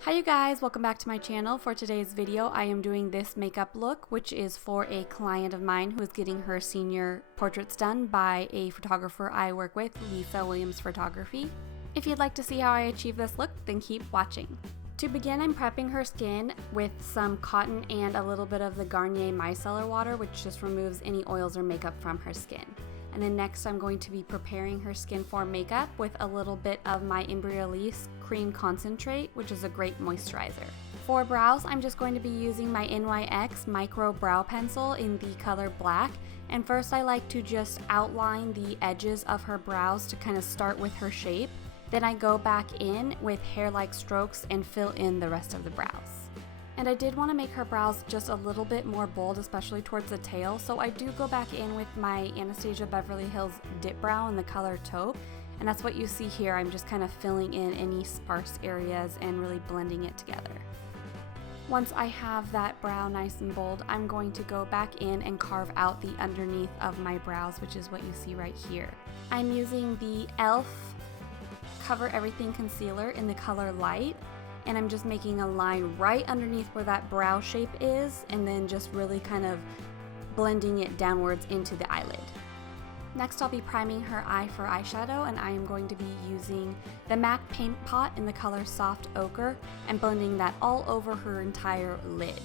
Hi you guys, welcome back to my channel. For today's video, I am doing this makeup look, which is for a client of mine who is getting her senior portraits done by a photographer I work with, Lisa Williams Photography. If you'd like to see how I achieve this look, then keep watching. To begin, I'm prepping her skin with some cotton and a little bit of the Garnier Micellar water, which just removes any oils or makeup from her skin. And then next I'm going to be preparing her skin for makeup with a little bit of my Embryolisse Cream Concentrate, which is a great moisturizer. For brows, I'm just going to be using my NYX Micro Brow Pencil in the color black. And first I like to just outline the edges of her brows to kind of start with her shape. Then I go back in with hair-like strokes and fill in the rest of the brows. And I did want to make her brows just a little bit more bold, especially towards the tail, so I do go back in with my Anastasia Beverly Hills Dip Brow in the color Taupe, and that's what you see here. I'm just kind of filling in any sparse areas and really blending it together. Once I have that brow nice and bold, I'm going to go back in and carve out the underneath of my brows, which is what you see right here. I'm using the e.l.f. Cover Everything Concealer in the color Light, and I'm just making a line right underneath where that brow shape is, and then just really kind of blending it downwards into the eyelid. Next, I'll be priming her eye for eyeshadow, and I am going to be using the MAC Paint Pot in the color Soft Ochre and blending that all over her entire lid.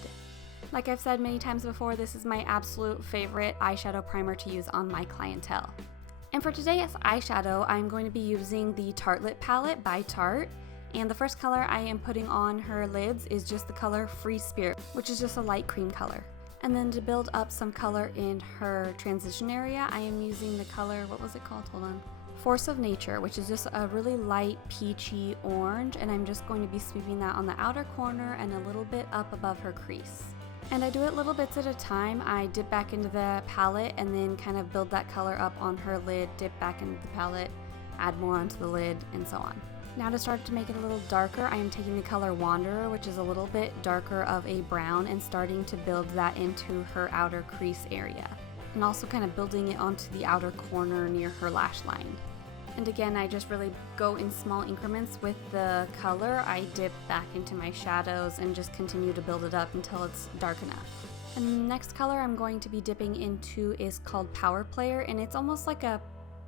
Like I've said many times before, this is my absolute favorite eyeshadow primer to use on my clientele. And for today's eyeshadow, I'm going to be using the Tartlette palette by Tarte. And the first color I am putting on her lids is just the color Free Spirit, which is just a light cream color. And then to build up some color in her transition area, I am using the color, what was it called? Hold on. Force of Nature, which is just a really light peachy orange, and I'm just going to be sweeping that on the outer corner and a little bit up above her crease. And I do it little bits at a time. I dip back into the palette and then kind of build that color up on her lid, dip back into the palette, add more onto the lid, and so on. Now to start to make it a little darker, I am taking the color Wanderer, which is a little bit darker of a brown, and starting to build that into her outer crease area. And also kind of building it onto the outer corner near her lash line. And again, I just really go in small increments with the color. I dip back into my shadows and just continue to build it up until it's dark enough. And the next color I'm going to be dipping into is called Power Player, and it's almost like a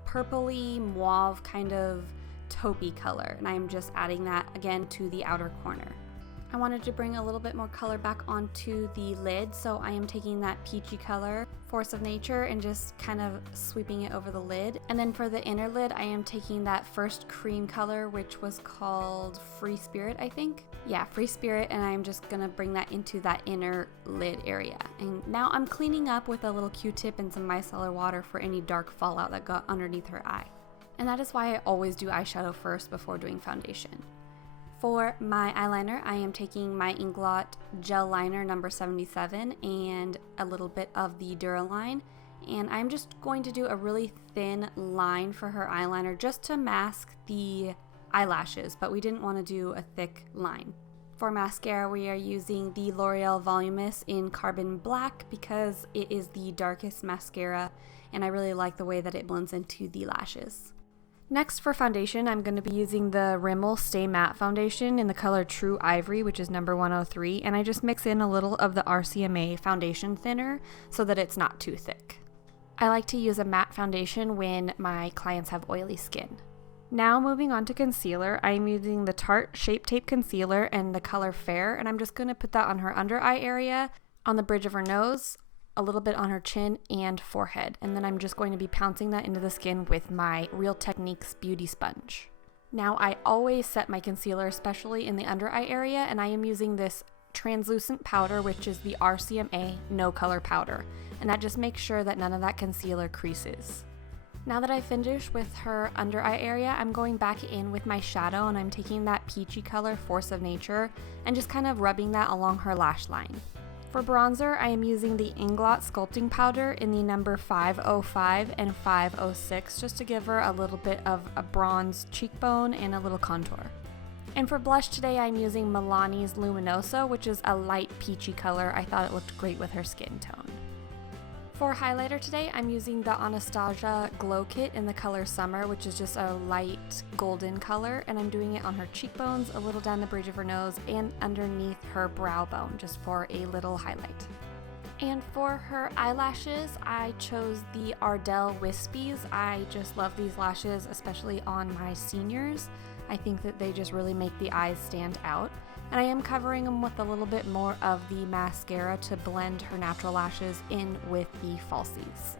purpley mauve kind of taupey color, and I'm just adding that again to the outer corner. I wanted to bring a little bit more color back onto the lid, so I am taking that peachy color, Force of Nature, and just kind of sweeping it over the lid. And then for the inner lid, I am taking that first cream color, which was called Free Spirit, I think. Yeah, Free Spirit, and I'm just gonna bring that into that inner lid area. And now I'm cleaning up with a little Q-tip and some micellar water for any dark fallout that got underneath her eye. And that is why I always do eyeshadow first before doing foundation. For my eyeliner, I am taking my Inglot Gel Liner number 77 and a little bit of the Duraline. And I'm just going to do a really thin line for her eyeliner just to mask the eyelashes, but we didn't want to do a thick line. For mascara, we are using the L'Oreal Voluminous in Carbon Black because it is the darkest mascara, and I really like the way that it blends into the lashes. Next, for foundation, I'm going to be using the Rimmel Stay Matte Foundation in the color True Ivory, which is number 103, and I just mix in a little of the RCMA foundation thinner so that it's not too thick. I like to use a matte foundation when my clients have oily skin. Now moving on to concealer, I'm using the Tarte Shape Tape Concealer in the color Fair, and I'm just going to put that on her under eye area, on the bridge of her nose, a little bit on her chin and forehead, and then I'm just going to be pouncing that into the skin with my Real Techniques Beauty Sponge. Now I always set my concealer, especially in the under eye area, and I am using this translucent powder, which is the RCMA No Color Powder, and that just makes sure that none of that concealer creases. Now that I've finished with her under eye area, I'm going back in with my shadow, and I'm taking that peachy color Force of Nature and just kind of rubbing that along her lash line. For bronzer, I am using the Inglot Sculpting Powder in the number 505 and 506 just to give her a little bit of a bronze cheekbone and a little contour. And for blush today, I'm using Milani's Luminoso, which is a light peachy color. I thought it looked great with her skin tone. For highlighter today, I'm using the Anastasia Glow Kit in the color Summer, which is just a light golden color, and I'm doing it on her cheekbones, a little down the bridge of her nose, and underneath her brow bone, just for a little highlight. And for her eyelashes, I chose the Ardell Wispies. I just love these lashes, especially on my seniors. I think that they just really make the eyes stand out. And I am covering them with a little bit more of the mascara to blend her natural lashes in with the falsies.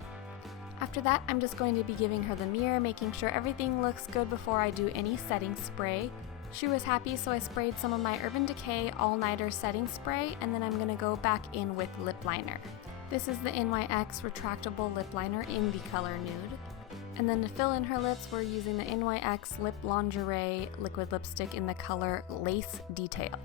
After that, I'm just going to be giving her the mirror, making sure everything looks good before I do any setting spray. She was happy, so I sprayed some of my Urban Decay All Nighter setting spray, and then I'm going to go back in with lip liner. This is the NYX retractable lip liner in the color Nude. And then to fill in her lips, we're using the NYX Lip Lingerie liquid lipstick in the color Lace Detail.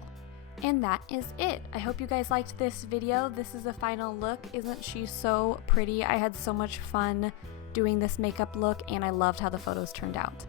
And that is it. I hope you guys liked this video. This is the final look. Isn't she so pretty? I had so much fun doing this makeup look, and I loved how the photos turned out.